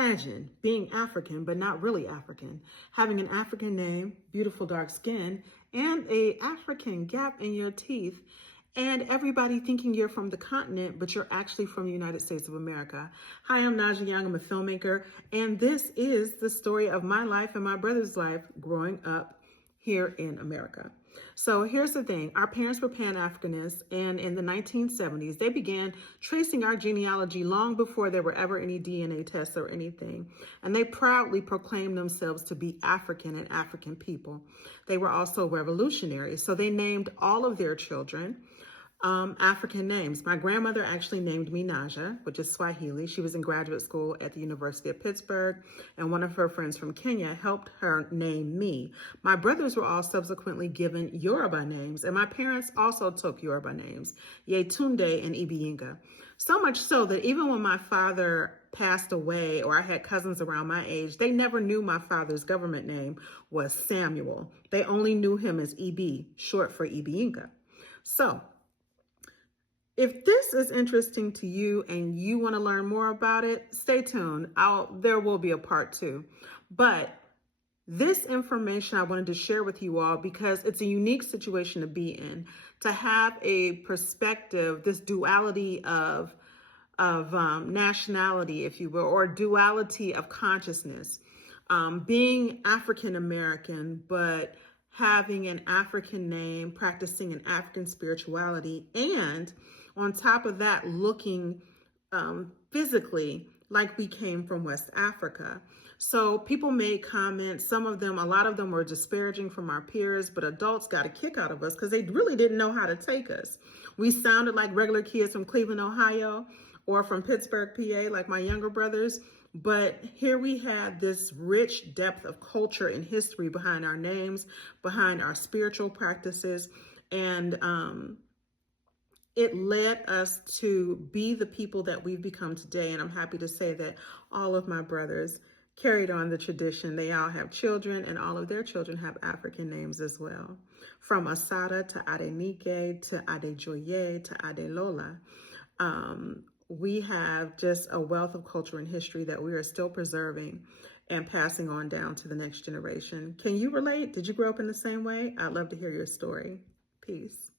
Imagine being African, but not really African, having an African name, beautiful dark skin, and a African gap in your teeth, and everybody thinking you're from the continent, but you're actually from the United States of America. Hi, I'm Najaa Young. I'm a filmmaker, and this is the story of my life and my brother's life growing up here in America. So here's the thing. Our parents were Pan-Africanists, and in the 1970s, they began tracing our genealogy long before there were ever any DNA tests or anything. And they proudly proclaimed themselves to be African and African people. They were also revolutionaries. So they named all of their children African names. My grandmother actually named me Najaa, which is Swahili. She was in graduate school at the University of Pittsburgh, and one of her friends from Kenya helped her name me. My brothers were all subsequently given Yoruba names, and my parents also took Yoruba names, Yetunde and Ibiyinka. So much so that even when my father passed away, or I had cousins around my age, they never knew my father's government name was Samuel. They only knew him as EB, short for Ibiyinka. So, if this is interesting to you and you want to learn more about it, stay tuned. There will be a part 2. But this information I wanted to share with you all because it's a unique situation to be in, to have a perspective, this duality of nationality, if you will, or duality of consciousness. Being African American, but having an African name, practicing an African spirituality, and on top of that, looking physically like we came from West Africa. So people made comments, a lot of them were disparaging from our peers, but adults got a kick out of us because they really didn't know how to take us. We sounded like regular kids from Cleveland, Ohio, or from Pittsburgh, PA, like my younger brothers. But here we had this rich depth of culture and history behind our names, behind our spiritual practices, and it led us to be the people that we've become today. And I'm happy to say that all of my brothers carried on the tradition. They all have children, and all of their children have African names as well. From Asada to Adenike to Adejoye to Adelola. We have just a wealth of culture and history that we are still preserving and passing on down to the next generation. Can you relate? Did you grow up in the same way? I'd love to hear your story. Peace.